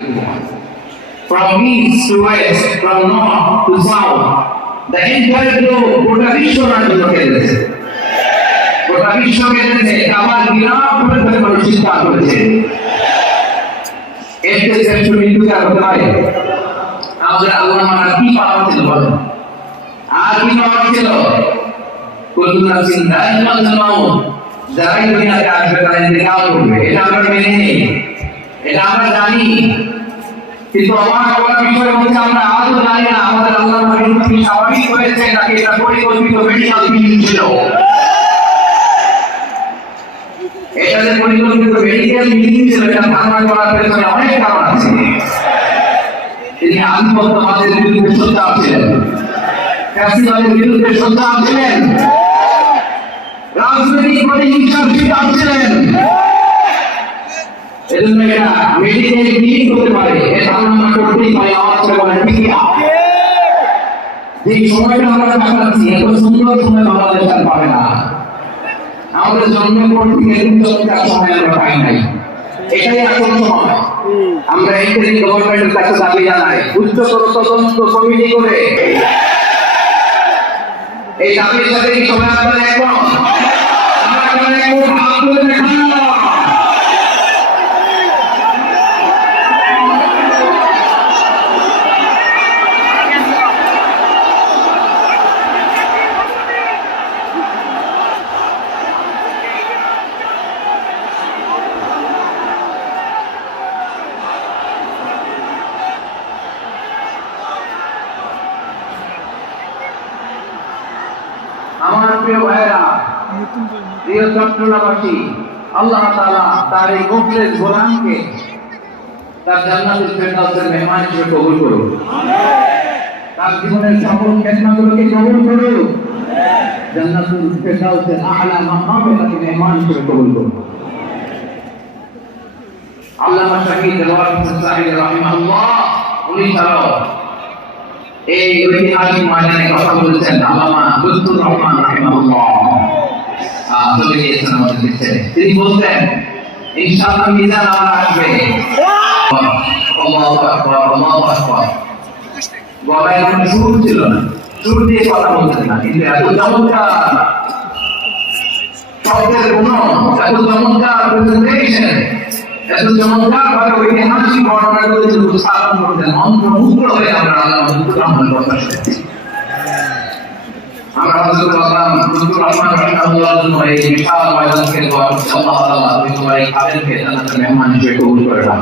From east to west, from north to south, the entire globe, গোটা বিশ্ব রাজ্য কেটেছে, গোটা বিশ্ব কেটেছে, আবার বিরাট করে চিন্তা করেছে। এর থেকে মৃত্যু হতে পারে? আমাদের আল্লাহ মারা কি পাওয়া ছিল বলেন? আর কি পাওয়া ছিল? কুল্লু নাফসিন যায়িকাতুল মাউত, যারাই দুনিয়াতে আসবে তারা ইন্তেকাল করবে, এটা আমরা মেনে নিই, এটা আমরা জানি। কিন্তু আমার বড় বিষয় হচ্ছে আমরা আজও জানি না আমাদের আল্লাহ মৃত্যু কি স্বাভাবিক হয়েছে নাকি এটা পরিকল্পিত মেডিকেল বিল ছিল। এটা যে পরিকল্পিত মেডিকেল বিল ছিল এটা ধারণা করার পেছনে অনেক কারণ আছে। তিনি আধিপত্যবাদের বিরুদ্ধে সোচ্চার ছিলেন, ফ্যাসিবাদের বিরুদ্ধে সোচ্চার ছিলেন, রাজনৈতিক প্রতিহিংসার শিকার ছিলেন। এজন্য এটা মেডিকেল বিল হতে পারে, এটা আমরা করতেই পারি। আমার ছেলে বলে ঠিক আছে, যে সময়টা আমরা কাটাচ্ছি এত সুন্দর সময় বাংলাদেশ আর পাবে না। আমাদের জন্মের পর থেকে চমৎকার সময় আমরা পাই নাই, এটাই আসল সময়। আমরা ইন্টারিম গভর্নমেন্টের কাছে দাবি জানাই, উচ্চতর তদন্ত কমিটি করে এই দাবির সাথে কি সবাই আপনারা একমত? আমরা একমত, হাত তুলে দেখান। আমার প্রিয় ভাইরা, প্রিয় চট্টগ্রামবাসী, আল্লাহ তাআলা তার এই মুখলেস গোলামকে তার জান্নাতুল ফেরদাউসের মেহমান হিসেবে কবুল করুন। তার জীবনের সকল খেদমতগুলোকে কবুল করুন। জান্নাতুল ফেরদাউসের আলা মাকামে তাকে মেহমান হিসেবে কবুল করুন। আল্লামা শহীদ দেওয়ার হোসেন সাহেব রাহিমাহুল্লাহ উনি ছাড়াও এই ঐতিহাসিক ময়দানে কথা বলেছেন আল্লামা লুৎফুর রহমান রাহিমাহুল্লাহ, চলে গিয়েছেন আমাদের দেশে। তিনি বলতেন ইনশাআল্লাহ মিজান আমার আসবে। আল্লাহু আকবার, আল্লাহু আকবার। গলায় কোনো সুর ছিল না, সুর দিয়ে কথা বলতেন না, কিন্তু এত চমৎকার শব্দের গুণন, এত চমৎকার প্রেজেন্টেশন, এত চমৎকার ভাবে ঐতিহাসিক ঘটনাগুলো উপস্থাপন করতেন, মন্ত্রমুগ্ধ হয়ে আমরা আল্লাহ লুৎফুর রহমান কথা শুনেছি। আমরা হযরত আল্লাহ লুৎফুর রহমান রাহিমাহুল্লাহর জন্য এই বিশাল ময়দানকে দোয়া করছি, আল্লাহ তাআলা তোমার এই কাফেরকে জান্নাতের মেহমান হিসেবে কবুল করে নাও।